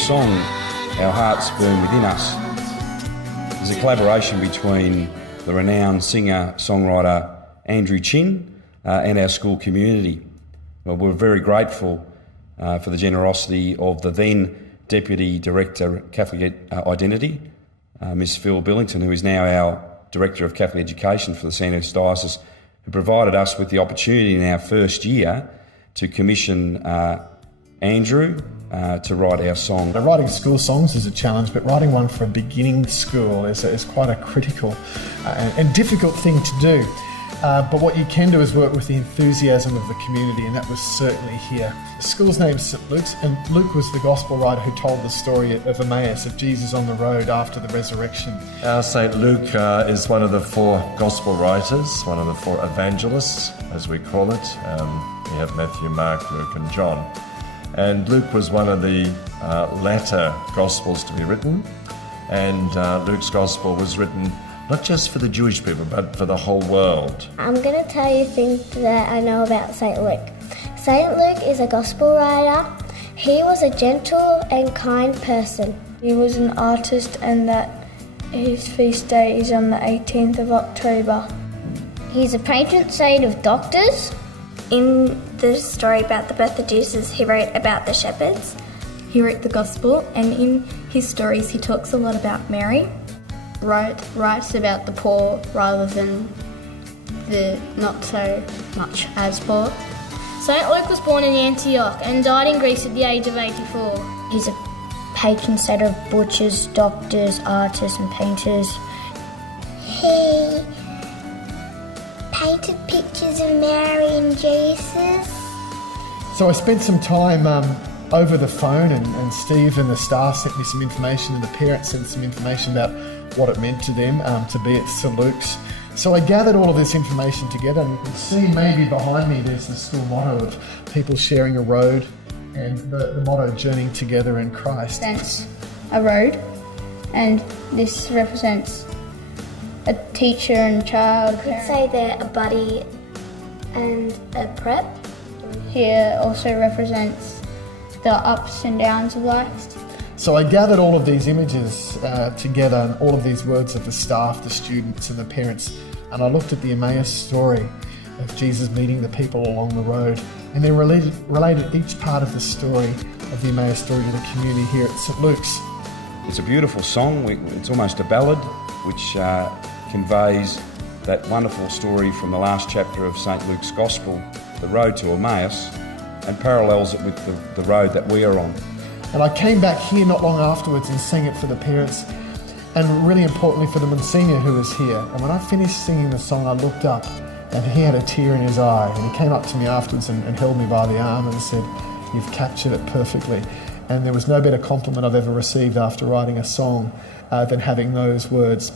song, Our Hearts Burn Within Us, is a collaboration between the renowned singer-songwriter Andrew Chinn and our school community. Well, we're very grateful for the generosity of the then Deputy Director Catholic Identity, Miss Phil Billington, who is now our Director of Catholic Education for the Sandhurst Diocese, who provided us with the opportunity in our first year to commission Andrew to write our song. Now, writing school songs is a challenge, but writing one for a beginning school is quite a critical and difficult thing to do. But what you can do is work with the enthusiasm of the community, and that was certainly here. The school's name is St Luke's, and Luke was the gospel writer who told the story of Emmaus, of Jesus on the road after the resurrection. Our St Luke is one of the four gospel writers, one of the four evangelists, as we call it. We have Matthew, Mark, Luke and John. And Luke was one of the latter gospels to be written, and Luke's gospel was written not just for the Jewish people, but for the whole world. I'm going to tell you things that I know about St Luke. St Luke is a gospel writer. He was a gentle and kind person. He was an artist, and that his feast day is on the 18th of October. He's a patron saint of doctors. In the story about the birth of Jesus, he wrote about the shepherds. He wrote the gospel, and in his stories he talks a lot about Mary. Writes about the poor rather than the not so much as poor. St Luke was born in Antioch and died in Greece at the age of 84. He's a patron saint of butchers, doctors, artists and painters. He painted pictures of Mary and Jesus. So I spent some time over the phone, and Steve and the staff sent me some information, and the parents sent some information about what it meant to them to be at St Luke's. So I gathered all of this information together, and you can see maybe behind me there's the school motto of people sharing a road, and the motto journeying together in Christ. Represents a road, and this represents a teacher and child. I could say they're a buddy and a prep. Here also represents the ups and downs of life. So I gathered all of these images together, and all of these words of the staff, the students and the parents, and I looked at the Emmaus story of Jesus meeting the people along the road, and then related each part of the story of the Emmaus story to the community here at St Luke's. It's a beautiful song. It's almost a ballad which conveys that wonderful story from the last chapter of St Luke's Gospel, the road to Emmaus, and parallels it with the road that we are on. And I came back here not long afterwards and sang it for the parents, and really importantly for the Monsignor who was here. And when I finished singing the song, I looked up and he had a tear in his eye, and he came up to me afterwards and held me by the arm and said, "You've captured it perfectly." And there was no better compliment I've ever received after writing a song than having those words.